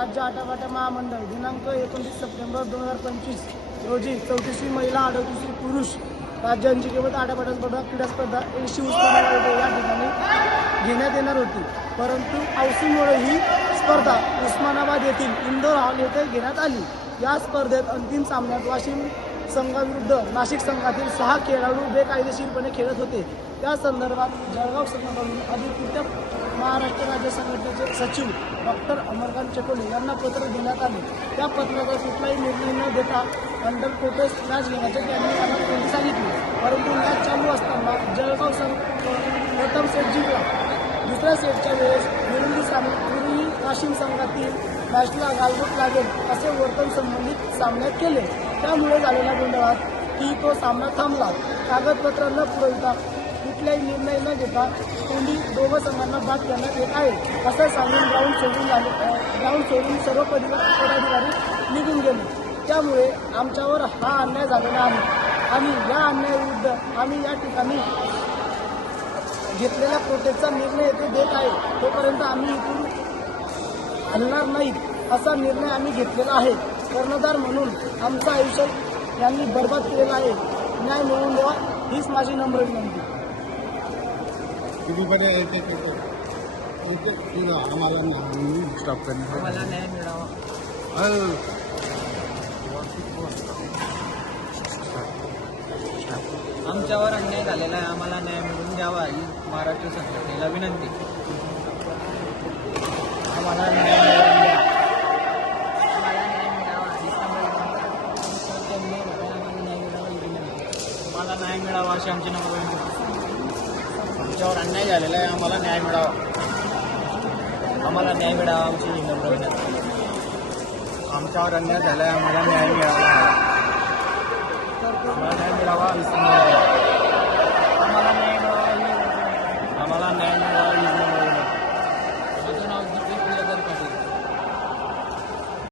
राज्य आटापाटा महामंडळ दिनांक एकोणतीस सप्टेंबर दोन हजार पंचवीस रोजी चौतीसवी महिला अडतीसवी पुरुष राज्य अंजिकेवत आटापाटा स्पर्धा क्रीडा स्पर्धा एशी उस्मानाबाद या ठिकाणी घेण्यात येणार होती. परंतु पावसामुळे ही स्पर्धा उस्मानाबाद येथील इंदोर हॉल येथे घेण्यात आली. या स्पर्धेत अंतिम सामन्यात वाशिम संघाविरुद्ध नाशिक संघातील सहा खेळाडू बेकायदेशीरपणे खेळत होते. त्या संदर्भात जळगाव संघाकडून अधिकृत महाराष्ट्र राज्य संघटनेचे सचिव डॉक्टर अमरकांत चकोले यांना पत्र देण्यात आले. त्या पत्राचा कुठलाही निर्णय न देता अंडर प्रोटेस्ट मॅच घेण्याचे त्यांनी त्यांना त्यांनी सांगितले. परंतु मॅच चालू असताना जळगाव संघ प्रथम सेट जिंकला. दुसऱ्या सेटच्या वेळेस विरोधी सामने विरोधी वाशिम संघातील मॅचला गालबोट लागेल असे वर्तन संबंधित सामन्यात केले. त्यामुळे झालेल्या गोंधळात की तो सामना थांबला. कागदपत्र न पुरवता कुठलाही निर्णय न घेता तोंडी दोघं संघांना बाद करण्यात येत आहे असं सांगून ग्राउंड सोडून झाले ग्राउंड सोडून सर्व पदाधिकारी निघून गेले. त्यामुळे आमच्यावर हा अन्याय झालेला आहे. आणि या अन्यायाविरुद्ध आम्ही या ठिकाणी घेतलेल्या प्रोटेस्टचा निर्णय येथे देत आहे. तोपर्यंत आम्ही इथून हलणार नाहीत असा निर्णय आम्ही घेतलेला आहे. कर्णधार म्हणून आमचं आयुष्य यांनी बर्बाद केलेलं आहे. न्याय मिळवून द्यावा हीच माझी नम्र विनंती. आम्हाला स्टॉप मला न्याय मिळावा. आमच्यावर अन्याय झालेला आहे. आम्हाला न्याय मिळवून द्यावा ही महाराष्ट्र संघटनेला विनंती. आम्हाला न्याय आम्हाला न्याय मिळावा अशी आमची नम्र विनंती आमच्यावर अन्याय झालेला आहे आम्हाला न्याय मिळावा. आम्हाला न्याय मिळावा आमची नम्र विनंती आमच्यावर अन्याय झाला आहे आम्हाला न्याय मिळावा.